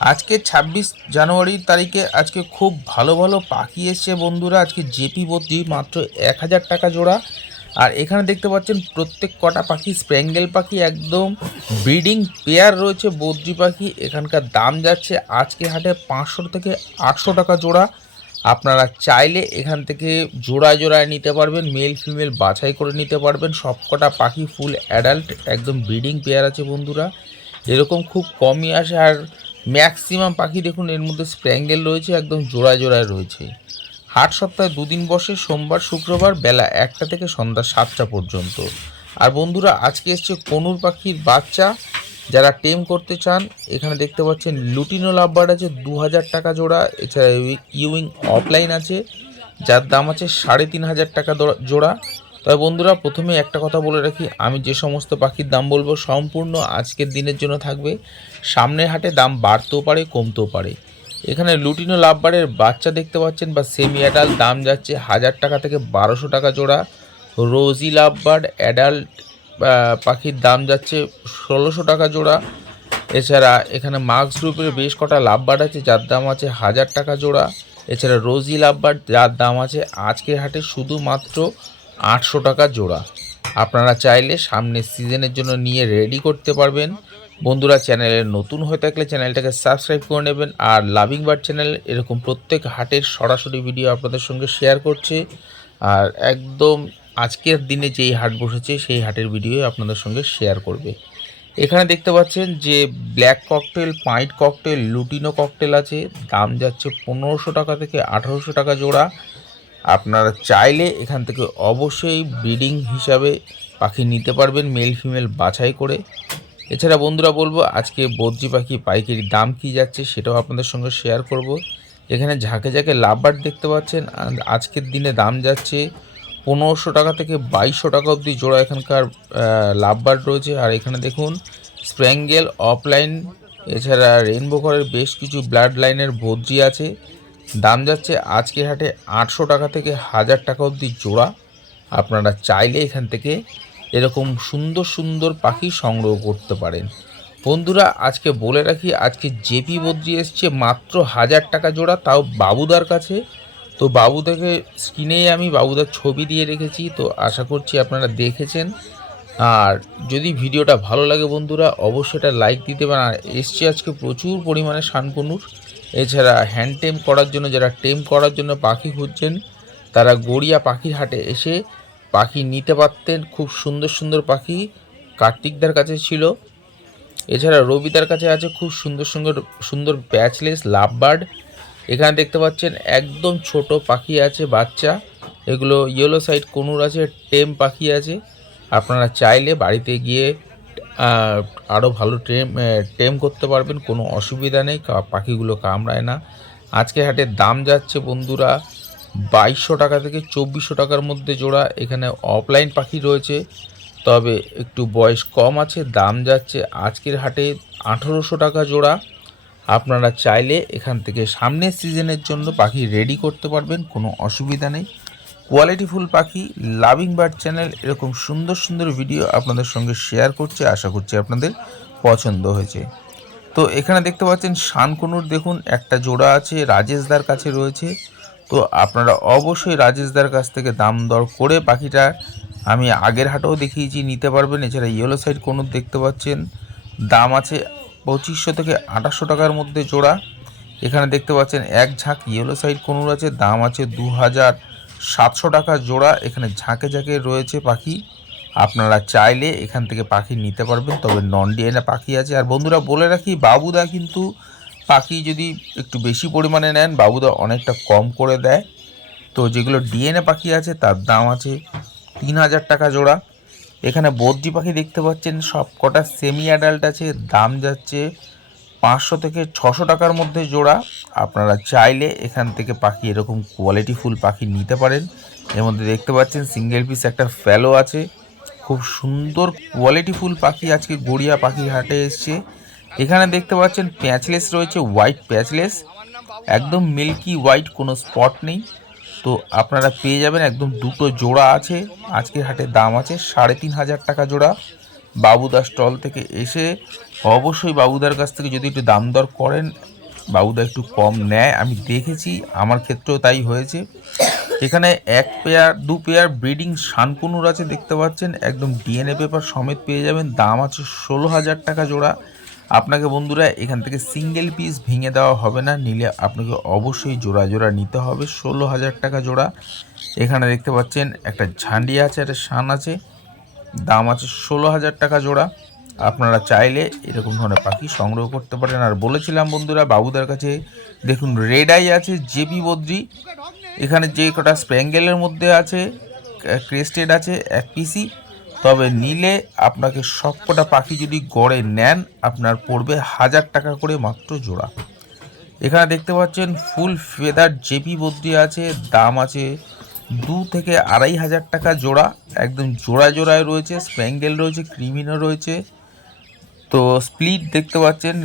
আজকে ২৬ জানুয়ারি তারিখে আজকে খুব ভালো ভালো পাখি এসছে বন্ধুরা। আজকে জেপি বদ্রি মাত্র ১,০০০ টাকা জোড়া। আর এখানে দেখতে পাচ্ছেন প্রত্যেক কটা পাখি স্প্যাঙ্গেল পাখি, একদম ব্রিডিং পেয়ার রয়েছে বদ্রি পাখি। এখানকার দাম যাচ্ছে আজকে হাটে ৫০০ থেকে ৮০০ টাকা জোড়া। আপনারা চাইলে এখান থেকে জোড়ায় জোড়ায় নিতে পারবেন, মেল ফিমেল বাছাই করে নিতে পারবেন। সব কটা পাখি ফুল অ্যাডাল্ট, একদম ব্রিডিং পেয়ার আছে বন্ধুরা। এরকম খুব কমই আসে। আর ম্যাক্সিমাম পাখি দেখুন এর মধ্যে স্প্যাঙ্গেল রয়েছে, একদম জোড়ায় জোড়ায় রয়েছে। হাট সপ্তাহে দুদিন বসে, সোমবার শুক্রবার বেলা ১টা থেকে সন্ধ্যা ৭টা পর্যন্ত। আর বন্ধুরা আজকে এসছে কনুর পাখির বাচ্চা, যারা টেম করতে চান এখানে দেখতে পাচ্ছেন লুটিনো লাভবার্ড আছে ২,০০০ টাকা জোড়া। এছাড়া ইউইং অফলাইন আছে, যার দাম আছে ৩,৫০০ টাকা জোড়া। তবে বন্ধুরা প্রথমে একটা কথা বলে রাখি, আমি যে সমস্ত পাখির দাম বলবো সম্পূর্ণ আজকের দিনের জন্য থাকবে। সামনের হাটে দাম বাড়তেও পারে কমতেও পারে। এখানে লুটিনো লাভবারের বাচ্চা দেখতে পাচ্ছেন বা সেমি অ্যাডাল্ট, দাম যাচ্ছে ১,০০০ টাকা থেকে ১,২০০ টাকা জোড়া। রোজি লাভবার্ড অ্যাডাল্ট পাখির দাম যাচ্ছে ১৬০০ টাকা জোড়া। এছাড়া এখানে মার্কস গ্রুপের বেশ কটা লাভবার্ড আছে, যার দাম আছে ১,০০০ টাকা জোড়া। এছাড়া রোজি লাভবার্ড, যার দাম আছে আজকের হাটে শুধুমাত্র ৮০০ টাকা জোড়া। আপনারা চাইলে সামনের সিজনের জন্য নিয়ে রেডি করতে পারবেন। বন্ধুরা চ্যানেলে নতুন হয়ে থাকলে চ্যানেলটাকে সাবস্ক্রাইব করে নেবেন। আর লাভিং বার্ড চ্যানেল এরকম প্রত্যেক হাটের সরাসরি ভিডিও আপনাদের সঙ্গে শেয়ার করছে। আর একদম আজকের দিনে যেই হাট বসেছে সেই হাটের ভিডিও আপনাদের সঙ্গে শেয়ার করবে। এখানে দেখতে পাচ্ছেন যে black cockatiel, pied cockatiel, lutino cockatiel আছে, দাম যাচ্ছে ১৫০০ টাকা থেকে ১৮০০ টাকা জোড়া। আপনারা চাইলে এখান থেকে অবশ্যই ব্রিডিং হিসাবে পাখি নিতে পারবেন, মেল ফিমেল বাছাই করে। এছাড়া বন্ধুরা বলবো আজকে বদ্রি পাখি পাইকারি দাম কি যাচ্ছে সেটাও আপনাদের সঙ্গে শেয়ার করব। এখানে ঝাঁকে ঝাঁকে লাভবার্ড দেখতে পাচ্ছেন, আজকের দিনে দাম যাচ্ছে ১৫০০ টাকা থেকে ২২০০ টাকা অবধি জোড়া এখানকার লাভবার্ড রয়েছে। আর এখানে দেখুন স্প্র্যাঙ্গেল অফলাইন, এছাড়া রেইনবো কলের বেশ কিছু ব্লাড লাইনের বদ্রি আছে, দাম যাচ্ছে আজকের হাটে ৮০০ টাকা থেকে ১,০০০ টাকা অবধি জোড়া। আপনারা চাইলে এখান থেকে এরকম সুন্দর সুন্দর পাখি সংগ্রহ করতে পারেন। বন্ধুরা আজকে বলে রাখি, আজকে জেপি বদ্রি এসছে মাত্র ১,০০০ টাকা জোড়া, তাও বাবুদার কাছে। তো বাবুদাকে স্ক্রিনেই আমি বাবুদার ছবি দিয়ে রেখেছি, তো আশা করছি আপনারা দেখেছেন। আর যদি ভিডিওটা ভালো লাগে বন্ধুরা অবশ্যই এটা লাইক দিতে পারেন। আর এসছে আজকে প্রচুর পরিমাণে শানকনুর। এছাড়া হ্যান্ড টেম করার জন্য, যারা টেম করার জন্য পাখি খুঁজছেন তারা গড়িয়া পাখির হাটে এসে পাখি নিতে পারতেন। খুব সুন্দর সুন্দর পাখি কার্তিকদার কাছে ছিল। এছাড়া রবিদার কাছে আছে খুব সুন্দর সুন্দর সুন্দর প্যাচলেস লাভবার্ড। এখানে দেখতে পাচ্ছেন একদম ছোট পাখি আছে বাচ্চা, এগুলো ইয়েলো সাইড কনুর আছে, টেম পাখি আছে। আপনারা চাইলে বাড়িতে গিয়ে আরও ভালো টেম করতে পারবেন, কোনো অসুবিধা নেই, পাখিগুলো কামড়ায় না। আজকে হাটের দাম যাচ্ছে বন্ধুরা ২২০০ টাকা থেকে ২৪০০ টাকার মধ্যে জোড়া। এখানে অফলাইন পাখি রয়েছে, তবে একটু বয়স কম আছে, দাম যাচ্ছে আজকের হাটে ১৮০০ টাকা জোড়া। আপনারা চাইলে এখান থেকে সামনের সিজনের জন্য পাখি রেডি করতে পারবেন, কোনো অসুবিধা নেই। কোয়ালিটিফুল পাখি লাভিং বার্ড চ্যানেল এরকম সুন্দর সুন্দর ভিডিও আপনাদের সঙ্গে শেয়ার করছে, আশা করছি আপনাদের পছন্দ হয়েছে। তো এখানে দেখতে পাচ্ছেন শানকনুর, দেখুন একটা জোড়া আছে, রাজেশদার কাছে রয়েছে। তো আপনারা অবশ্যই রাজেশদার কাছ থেকে দাম দর করে পাখিটা আমি আগের হাটেও দেখিয়েছি নিতে পারবেন। এছাড়া ইয়েলো সাইড কনুর দেখতে পাচ্ছেন, দাম আছে ২৫০০ থেকে ২৮০০ টাকার মধ্যে জোড়া। এখানে দেখতে পাচ্ছেন এক ঝাঁক ইয়েলো সাইড কনুর আছে, দাম আছে ২,৭০০ টাকা জোড়া। এখানে ঝাঁকে ঝাঁকে রয়েছে পাখি, আপনারা চাইলে এখান থেকে পাখি নিতে পারবেন, তবে নন ডিএনএ পাখি আছে। আর বন্ধুরা বলে রাখি বাবুদা কিন্তু পাখি যদি একটু বেশি পরিমাণে নেন বাবুদা অনেকটা কম করে দেয়। তো যেগুলো ডিএনএ পাখি আছে তার দাম আছে ৩,০০০ টাকা জোড়া। এখানে বদ্রি পাখি দেখতে পাচ্ছেন সব কটা সেমি অ্যাডাল্ট আছে, দাম যাচ্ছে ৫০০ থেকে ৬০০ টাকার মধ্যে জোড়া। আপনারা চাইলে এখান থেকে পাখি এরকম কোয়ালিটিফুল পাখি নিতে পারেন। এর মধ্যে দেখতে পাচ্ছেন সিঙ্গেল পিস একটা ফ্যালো আছে, খুব সুন্দর কোয়ালিটিফুল পাখি আজকে গড়িয়া পাখির হাটে এসছে। এখানে দেখতে পাচ্ছেন প্যাচলেস রয়েছে, হোয়াইট প্যাচলেস, একদম মিল্কি হোয়াইট, কোনো স্পট নেই। তো আপনারা পেয়ে যাবেন একদম দুটো জোড়া আছে। আজকের হাটে দাম আছে ৩,৫০০ টাকা জোড়া। বাবুদা স্টল থেকে এসে অবশ্যই বাবুদার কাছ থেকে যদি একটু দাম দর করেন, বাবুদা একটু কম নেয়, আমি দেখেছি, আমার ক্ষেত্রেও তাই হয়েছে। এখানে এক পেয়ার দু পেয়ার ব্রিডিং শানকুনুর আছে দেখতে পাচ্ছেন, একদম ডিএনএ পেপার সমেত পেয়ে যাবেন। দাম আছে 16,000 টাকা জোড়া। আপনাকে বন্ধুরা এখান থেকে সিঙ্গেল পিস ভেঙে দেওয়া হবে না, নিলে আপনাকে অবশ্যই জোড়া জোড়া নিতে হবে। 16,000 টাকা জোড়া। এখানে দেখতে পাচ্ছেন একটা ঝান্ডি আছে, একটা শান আছে, দাম আছে 16,000 টাকা জোড়া। আপনারা চাইলে এরকম ধরনের পাখি সংগ্রহ করতে পারেন। আর বলেছিলাম বন্ধুরা বাবুদার কাছে দেখুন রেড আই আছে, জেপি বদ্রি, এখানে যে কটা স্প্যাঙ্গেলের মধ্যে আছে, ক্রেস্টেড আছে এক পিসি। তবে নিলে আপনাকে সব কটা পাখি যদি গড়ে নেন আপনার পড়বে 1,000 টাকা করে মাত্র জোড়া। এখানে দেখতে পাচ্ছেন ফুল ফেদার জেপি বদ্রি আছে, দাম আছে 2 থেকে 2,500 টাকা জোড়া। একদম জোড়া জোড়ায় রয়েছে, স্প্যাঙ্গেল রয়েছে, ক্রিমিনো রয়েছে। তো স্প্লিট দেখতে পাচ্ছেন,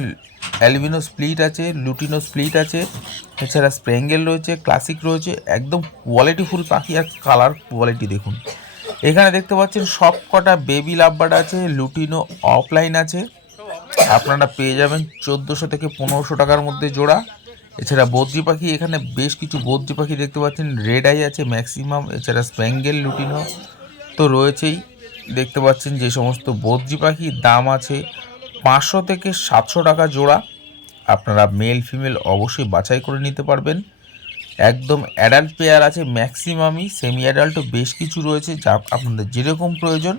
অ্যালবিনো স্প্লিট আছে, লুটিনো স্প্লিট আছে, এছাড়া স্প্যাঙ্গেল রয়েছে, ক্লাসিক রয়েছে। একদম কোয়ালিটিফুল পাখি, আর কালার কোয়ালিটি দেখুন। এখানে দেখতে পাচ্ছেন সব কটা বেবি লাভবার্ড আছে, লুটিনো অফলাইন আছে, আপনারা পেয়ে যাবেন 1400 থেকে 1500 টাকার মধ্যে জোড়া। এছাড়া বদ্রি পাখি, এখানে বেশ কিছু বদ্রি পাখি দেখতে পাচ্ছেন, রেড আই আছে ম্যাক্সিমাম, এছাড়া স্প্যাঙ্গেল, লুটিনো তো রয়েছেই। দেখতে পাচ্ছেন যে সমস্ত বদ্রি পাখি, দাম আছে 500 থেকে 700 টাকা জোড়া। আপনারা মেল ফিমেল অবশ্যই বাছাই করে নিতে পারবেন। একদম অ্যাডাল্ট পেয়ার আছে ম্যাক্সিমামই, সেমি অ্যাডাল্টও বেশ কিছু রয়েছে, যা আপনাদের যেরকম প্রয়োজন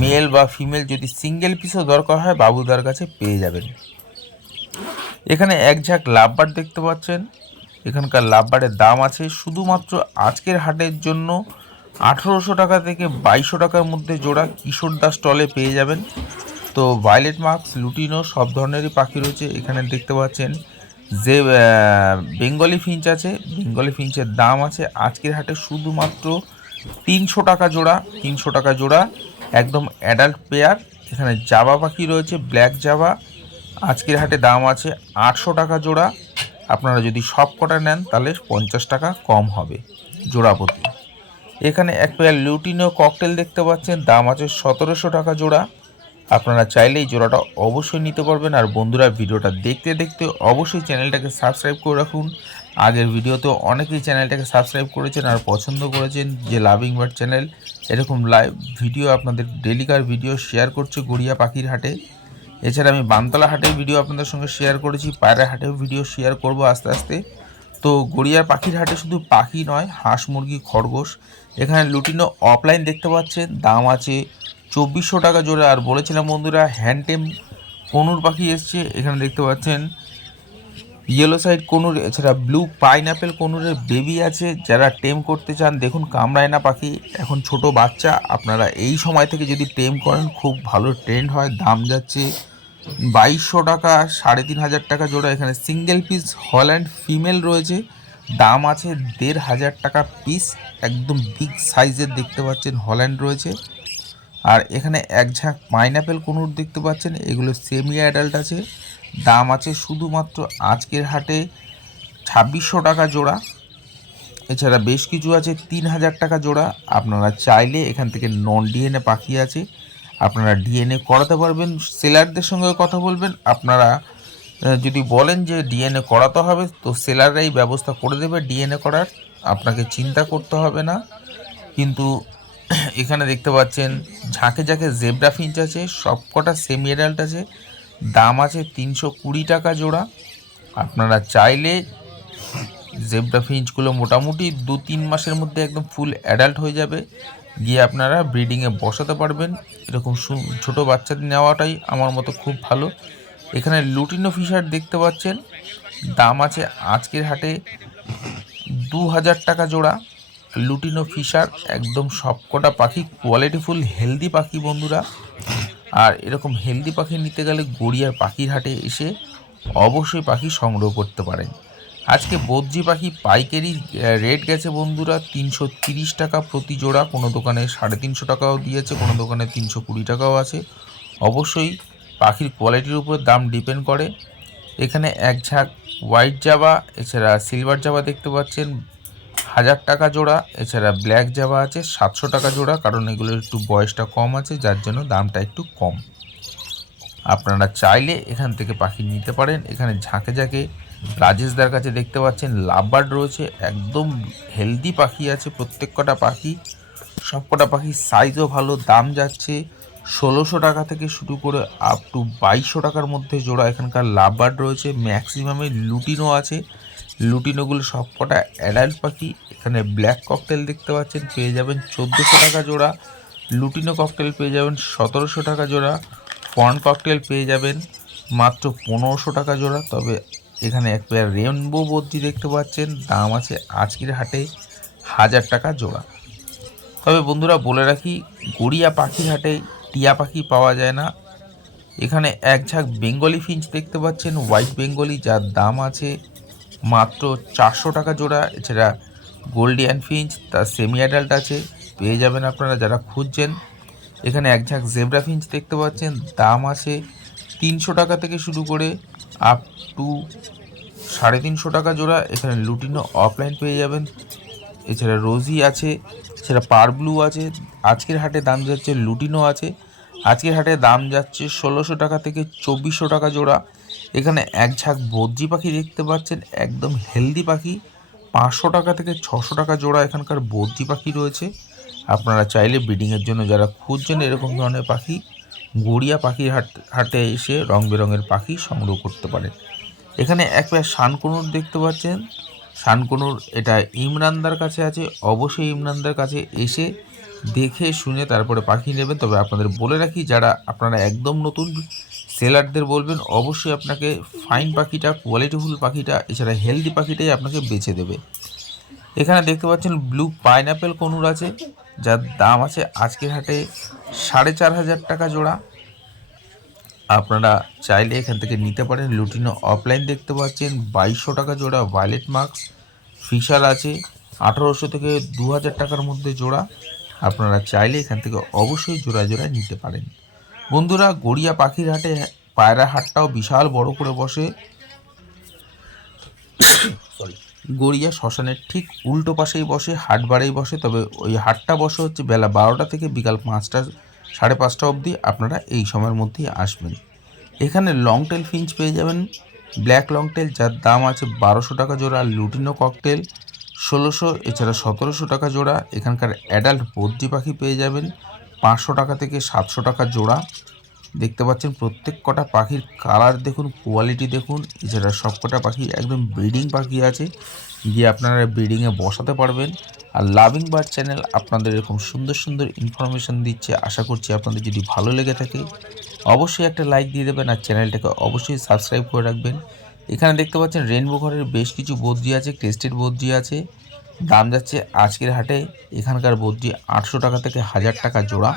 মেল বা ফিমেল যদি সিঙ্গেল পিসও দরকার হয় বাবুদার কাছে পেয়ে যাবেন। এখানে এক ঝাঁক লাভবার্ড দেখতে পাচ্ছেন, এখানকার লাভবার্ডের দাম আছে শুধুমাত্র আজকের হাটের জন্য 1800 টাকা থেকে 2200 টাকার মধ্যে জোড়া, কিশোর দাস স্টলে পেয়ে যাবেন। তো ভায়োলেট মার্কস, লুটিনো সব ধরনেরই পাখি রয়েছে। এখানে দেখতে পাচ্ছেন যে বেঙ্গলি ফিঞ্চ আছে, বেঙ্গলি ফিঞ্চের দাম আছে আজকের হাটে শুধুমাত্র 300 টাকা জোড়া, 300 টাকা জোড়া, একদম অ্যাডাল্ট পেয়ার। এখানে জাভা পাখি রয়েছে, ব্ল্যাক জাভা, আজকের হাটে দাম আছে 800 টাকা জোড়া। আপনারা যদি সব কটা নেন তাহলে 50 টাকা কম হবে জোড়া প্রতি। এখানে এক পেয়ার লুটিনো ককটেল দেখতে পাচ্ছেন, দাম আছে 1700 টাকা জোড়া। আপনারা চাইলেই জোড়াটা অবশ্যই নিতে পারবেন। আর বন্ধুরা ভিডিওটা দেখতে দেখতে অবশ্যই চ্যানেলটাকে সাবস্ক্রাইব করে রাখুন। আগের ভিডিওতেও অনেকেই চ্যানেলটাকে সাবস্ক্রাইব করেছেন আর পছন্দ করেছেন, যে লাভিং বার্ড চ্যানেল এরকম লাইভ ভিডিও আপনাদের ডেলিকার ভিডিও শেয়ার করছে গড়িয়া পাখির হাটে। এছাড়া আমি বানতলা হাটের ভিডিও আপনাদের সঙ্গে শেয়ার করেছি, পায়রা হাটেও ভিডিও শেয়ার করব আস্তে আস্তে। তো গড়িয়ার পাখির হাটে শুধু পাখি নয়, হাঁস মুরগি খরগোশ। এখানে লুটিনো অফলাইন দেখতে পাচ্ছেন, দাম আছে 2400 টাকা জোড়া। আর বলেছিলাম বন্ধুরা হ্যান্ডটেম কনুর পাখি এসছে, এখানে দেখতে পাচ্ছেন ইয়েলো সাইড কনুর, এছাড়া ব্লু পাইনঅ্যাপেল কনুরের বেবি আছে। যারা টেম করতে চান দেখুন কামড়ায় না পাখি, এখন ছোট বাচ্চা, আপনারা এই সময় থেকে যদি টেম করেন খুব ভালো ট্রেন্ড হয়। দাম যাচ্ছে 2200 টাকা, 3500 টাকা জোড়া। এখানে সিঙ্গেল পিস হল্যান্ড ফিমেল রয়েছে, দাম আছে 1500 টাকা পিস। একদম বিগ সাইজের দেখতে পাচ্ছেন হল্যান্ড রয়েছে। আর এখানে এক ঝাঁক পাইনঅ্যাপেল কনুর দেখতে পাচ্ছেন, এগুলো সেমি অ্যাডাল্ট আছে, দাম আছে শুধুমাত্র আজকের হাটে 2600 টাকা জোড়া। এছাড়া বেশ কিছু আছে 3000 টাকা জোড়া। আপনারা চাইলে এখান থেকে নন ডিএনএ পাখি আছে, আপনারা ডিএনএ করাতে পারবেন। সেলারদের সঙ্গে কথা বলবেন, আপনারা যদি বলেন যে ডিএনএ করাতে হবে তো সেলাররাই ব্যবস্থা করে দেবে ডিএনএ করার, আপনাকে চিন্তা করতে হবে না। কিন্তু এখানে দেখতে পাচ্ছেন ঝাঁকে ঝাঁকে জেব্রা ফিঞ্চ আছে, সব কটা সেমি অ্যাডাল্ট আছে, দাম আছে 320 টাকা জোড়া। আপনারা চাইলে জেব্রা ফিঞ্চগুলো মোটামুটি 2-3 মাসের মধ্যে একদম ফুল অ্যাডাল্ট হয়ে যাবে, গিয়ে আপনারা ব্রিডিংয়ে বসাতে পারবেন। এরকম ছোটো বাচ্চাদের নেওয়াটাই আমার মতো খুব ভালো। এখানে লুটিনো ফিশার দেখতে পাচ্ছেন, দাম আছে আজকের হাটে 2000 টাকা জোড়া। লুটিনো ফিশার একদম সবকটা পাখি কোয়ালিটিফুল হেলদি পাখি বন্ধুরা। আর এরকম হেলদি পাখি নিতে গেলে গড়িয়ার পাখির হাটে এসে অবশ্যই পাখি সংগ্রহ করতে পারেন। আজকে বদ্রি পাখি পাইকারি রেট গেছে বন্ধুরা 330 টাকা প্রতি জোড়া, কোনো দোকানে 350 টাকাও দিয়েছে, কোনো দোকানে 320 টাকাও আছে। অবশ্যই পাখির কোয়ালিটির উপর দাম ডিপেন্ড করে। এখানে এক ঝাঁক হোয়াইট জাভা, এছাড়া সিলভার জাভা দেখতে পাচ্ছেন, 1000 টাকা জোড়া। এছাড়া ব্ল্যাক জাভা আছে 700 টাকা জোড়া, কারণ এগুলোর একটু বয়সটা কম আছে, যার জন্য দামটা একটু কম। আপনারা চাইলে এখান থেকে পাখি নিতে পারেন। এখানে ঝাঁকে ঝাঁকে রাজেশদার কাছে দেখতে পাচ্ছেন লাভবার্ড রয়েছে, একদম হেলদি পাখি আছে প্রত্যেক কটা পাখি। সব কটা পাখির সাইজও ভালো। দাম যাচ্ছে 1600 টাকা থেকে শুরু করে আপ টু 2200 টাকার মধ্যে জোড়া এখানকার লাভবার্ড রয়েছে। ম্যাক্সিমামে লুটিনো আছে, লুটিনোগুলো সব কটা অ্যাডাল্ট পাখি। এখানে ব্ল্যাক ককটেল দেখতে পাচ্ছেন, পেয়ে যাবেন 1400 টাকা জোড়া। লুটিনো ককটেল পেয়ে যাবেন 1700 টাকা জোড়া। ফন ককটেল পেয়ে যাবেন মাত্র 1500 টাকা জোড়া। তবে এখানে এক পেয়ার রেনবো বদ্রি দেখতে পাচ্ছেন, দাম আছে আজকের হাটে 1000 টাকা জোড়া। তবে বন্ধুরা বলে রাখি, গড়িয়া পাখির হাটে টিয়া পাখি পাওয়া যায় না। এখানে এক ঝাঁক বেঙ্গলি ফিঞ্চ দেখতে পাচ্ছেন, হোয়াইট বেঙ্গলি, যার দাম আছে মাত্র 400 টাকা জোড়া। এছাড়া গোল্ডিয়ান ফিঞ্চ, তার সেমি অ্যাডাল্ট আছে, পেয়ে যাবেন আপনারা যারা খুঁজছেন। এখানে এক ঝাঁক জেব্রা ফিঞ্চ দেখতে পাচ্ছেন, দাম আছে 300 টাকা থেকে শুরু করে আপ টু 350 টাকা জোড়া। এখানে লুটিনো অফলাইন পেয়ে যাবেন। এছাড়া রোজি আছে, এছাড়া পার ব্লু আছে। আজকের হাটে দাম যাচ্ছে, লুটিনো আছে, আজকের হাটে দাম যাচ্ছে 1600 টাকা থেকে 2400 টাকা জোড়া। এখানে এক ঝাঁক বদ্রি পাখি দেখতে পাচ্ছেন, একদম হেলদি পাখি, 500 টাকা থেকে 600 টাকা জোড়া এখানকার বদ্রি পাখি রয়েছে। আপনারা চাইলে ব্রিডিংয়ের জন্য যারা খুঁজছেন এরকম ধরনের পাখি, গড়িয়া পাখির হাটে এসে রং বেরঙের পাখি সংগ্রহ করতে পারেন। এখানে এক পেয়ার শানকুনুর দেখতে পাচ্ছেন, শানকুনুর এটা ইমরানদার কাছে আছে। অবশ্যই ইমরানদার কাছে এসে দেখে শুনে তারপরে পাখি নেবেন। তবে আপনাদের বলে রাখি, যারা আপনারা একদম নতুন সেলারদের বলবেন অবশ্যই আপনাকে ফাইন পাখিটা, কোয়ালিটিফুল পাখিটা, এছাড়া হেলদি পাখিটাই আপনাকে বেছে দেবে। এখানে দেখতে পাচ্ছেন ব্লু পাইনঅ্যাপেল কনুর আছে, যার দাম আছে আজকের হাটে 4500 টাকা জোড়া। আপনারা চাইলে এখান থেকে নিতে পারেন। লুটিনো অফলাইন দেখতে পাচ্ছেন 2200 টাকা জোড়া। ভায়োলেট মার্কস ফিশার আছে 1800 থেকে 2000 টাকার মধ্যে জোড়া। আপনারা চাইলে এখান থেকে অবশ্যই জোড়া জোড়া নিতে পারেন। বন্ধুরা, গড়িয়া পাখির হাটে পায়রা হাটটাও বিশাল বড় করে বসে। গড়িয়া শ্মশানের ঠিক উল্টো পাশেই বসে, হাটবারেই বসে। তবে ওই হাটটা বসে হচ্ছে বেলা 12টা থেকে বিকাল 5টা, 5:30 অবধি। আপনারা এই সময়ের মধ্যেই আসবেন। এখানে লং টেল ফিঞ্চ পেয়ে যাবেন, ব্ল্যাক লং টেল, যার দাম আছে 1200 টাকা জোড়া। লুটিনো ককটেল 1600, এছাড়া 1700 টাকা জোড়া। এখানকার অ্যাডাল্ট বদ্রি পাখি পেয়ে যাবেন 500 টাকা থেকে 700 টাকা জোড়া। দেখতে পাচ্ছেন প্রত্যেক কটা পাখির কালার দেখুন, কোয়ালিটি দেখুন। এছাড়া সব কটা পাখি একদম ব্রিডিং পাখি আছে, গিয়ে আপনারা ব্রিডিংয়ে বসাতে পারবেন। আর লাভিং বার্ড চ্যানেল আপনাদের এরকম সুন্দর সুন্দর ইনফরমেশান দিচ্ছে। আশা করছি আপনাদের যদি ভালো লেগে থাকে অবশ্যই একটা লাইক দিয়ে দেবেন, আর চ্যানেলটাকে অবশ্যই সাবস্ক্রাইব করে রাখবেন। এখানে দেখতে পাচ্ছেন রেনবো ঘরের বেশ কিছু বদ্রি আছে, ক্রেস্টেড বদ্রি আছে। দাম যাচ্ছে আজকের হাটে এখানকার বদ্রি 800 টাকা থেকে 1000 টাকা জোড়া।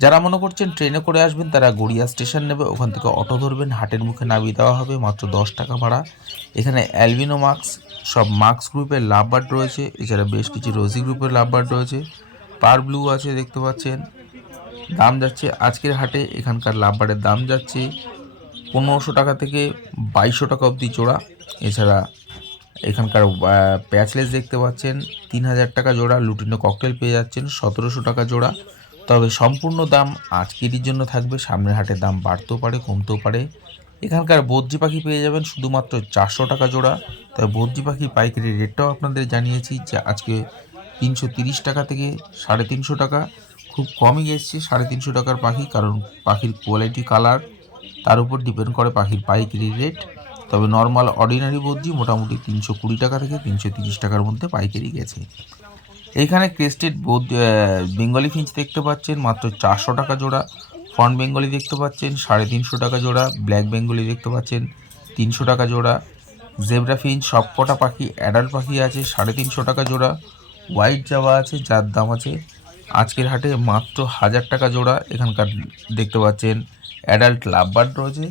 যারা মনে করছেন ট্রেনে করে আসবেন তারা গড়িয়া স্টেশন নেবে, ওখান থেকে অটো ধরবেন, হাটের মুখে নামিয়ে দেওয়া হবে, মাত্র 10 টাকা ভাড়া। এখানে অ্যালবিনো মার্কস, সব মার্কস গ্রুপের লাভবার্ড রয়েছে। এছাড়া বেশ কিছু রোজি গ্রুপের লাভবার্ড রয়েছে। পার ব্লু আছে দেখতে পাচ্ছেন। দাম যাচ্ছে আজকের হাটে এখানকার লাভবার্ডের দাম যাচ্ছে 1500 টাকা থেকে 2200 টাকা অবধি জোড়া। এছাড়া এখানকার প্যাচলেস দেখতে পাচ্ছেন 3000 টাকা জোড়া। লুটিনো ককটেল পেয়ে যাচ্ছেন 1700 টাকা জোড়া। তবে সম্পূর্ণ দাম আজকেরই জন্য থাকবে, সামনের হাটের দাম বাড়তেও পারে কমতেও পারে। এখানকার বদ্রি পাখি পেয়ে যাবেন শুধুমাত্র 400 টাকা জোড়া। তবে বদ্রি পাখি পাইকারি রেটটাও আপনাদের জানিয়েছি যে আজকে 330 টাকা থেকে 350 টাকা, খুব কমই এসছে 350 টাকার পাখি, কারণ পাখির কোয়ালিটি, কালার, তার উপর ডিপেন্ড করে পাখির পাইকারি রেট। তবে নর্মাল অর্ডিনারি বদ্রি মোটামুটি 320 টাকা থেকে 330 টাকার মধ্যে পাইকারি গেছে। এইখানে ক্রেস্টেড বেঙ্গলি ফিঞ্চ দেখতে পাচ্ছেন মাত্র 400 টাকা জোড়া। ফন বেঙ্গলি দেখতে পাচ্ছেন 350 টাকা জোড়া। ব্ল্যাক বেঙ্গলি দেখতে পাচ্ছেন 300 টাকা জোড়া। জেব্রা ফিঞ্চ সব কটা পাখি অ্যাডাল্ট পাখি আছে 350 টাকা জোড়া। হোয়াইট জাভা আছে, যার দাম আছে আজকের হাটে মাত্র 1000 টাকা জোড়া। এখানকার দেখতে পাচ্ছেন অ্যাডাল্ট লাভবার্ড রয়েছে,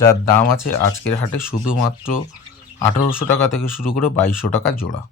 যার দাম আছে আজকের হাটে শুধুমাত্র 1800 টাকা থেকে শুরু করে 2200 টাকা জোড়া।